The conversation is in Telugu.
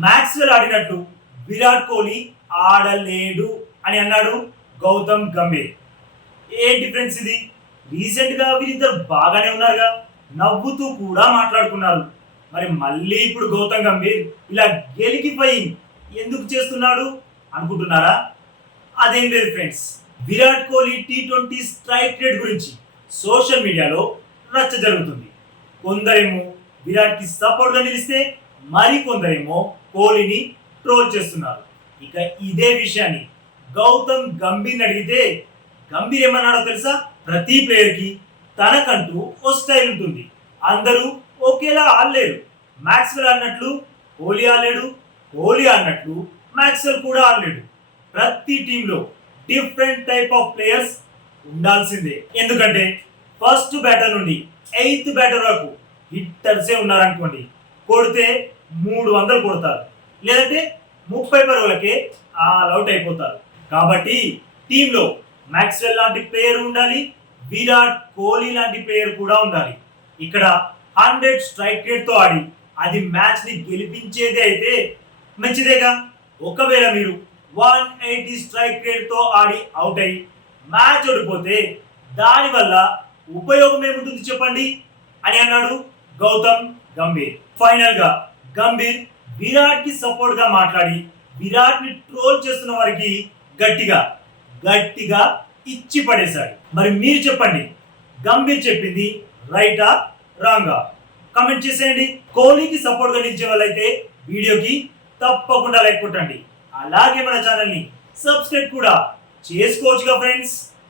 మ్యాక్స్వెల్ ఆడినట్టు విరాట్ కోహ్లీ ఆడలేడు అని అన్నాడు గౌతమ్ గంభీర్. ఏ డిఫరెన్స్ ఇది? రీసెంట్గా వీరిద్దరు బాగానే ఉన్నారుగా. నవ్వుతూ కూడా మాట్లాడుకున్నారు. మరి మళ్ళీ ఇప్పుడు గౌతమ్ గంభీర్ ఇలా గెలికిపోయి ఎందుకు చేస్తున్నాడు అనుకుంటున్నారా? అదేం లేదు friends Virat Kohli T twenty strike rate గురించి సోషల్ మీడియాలో రచ్చ జరుగుతుంది. కొందరేమో విరాట్కి సపోర్ట్గా నిలిస్తే మరి కొందరేమో కోహ్లీని ట్రోల్ చేస్తున్నారు. ఇక ఇదే విషయాన్ని గౌతమ్ గంభీర్ అడిగితే గంభీర్ ఏమన్నాడో తెలుసా? ప్రతి ప్లేయర్కి తనకంటూ ఓ స్టైల్ ఉంటుంది. అందరూ ఒకేలా ఆడలేరు. మ్యాక్స్వెల్ అన్నట్లు కోహ్లీ ఆడలేడు కోహ్లీ అన్నట్లు మ్యాక్స్వెల్ కూడా ఆడలేడు. ప్రతి టీంలో డిఫరెంట్ టైప్ ఆఫ్ ప్లేయర్స్ ఉండాల్సిందే. ఎందుకంటే ఫస్ట్ బ్యాటర్ నుండి ఎయిత్ బ్యాటర్ వరకు హిట్టర్సే ఉన్నారనుకోండి కొడితే మూడు వందలు కొడతారు. లేదంటే ముప్పై పరుగులకే ఆల్ అవుట్ అయిపోతారు. కాబట్టి టీంలో మ్యాక్స్వెల్ లాంటి ప్లేయర్ ఉండాలి విరాట్ కోహ్లీ లాంటి ప్లేయర్ కూడా ఉండాలి. ఇక్కడ హండ్రెడ్ స్ట్రైక్ రేట్తో ఆడి అది మ్యాచ్ని గెలిపించేది గెలిపించేదే అయితే మంచిదేగా. ఒకవేళ మీరు వన్ ఎయిటీ స్ట్రైక్ రేట్తో ఆడి అవుట్ అయ్యి మ్యాచ్ ఓడిపోతే దానివల్ల ఉపయోగం ఏముంటుంది చెప్పండి? అని అన్నాడు గౌతమ్ గంభీర్. ఫైనల్గా గంభీర్ విరాట్కి సపోర్ట్గా మాట్లాడి విరాట్ని ట్రోల్ చేస్తున్న వారికి గట్టిగా గట్టిగా ఇచ్చి పడేశాడు. మరి మీరు చెప్పండి గంభీర్ చెప్పింది రైటా రాంగా కమెంట్ చేసేయండి. కోహ్లీకి సపోర్ట్గా నిలిచే వాళ్ళైతే వీడియోకి తప్పకుండా లైక్ కొట్టండి. అలాగే మన ఛానల్ని సబ్స్క్రైబ్ కూడా చేసుకోవచ్చుగా ఫ్రెండ్స్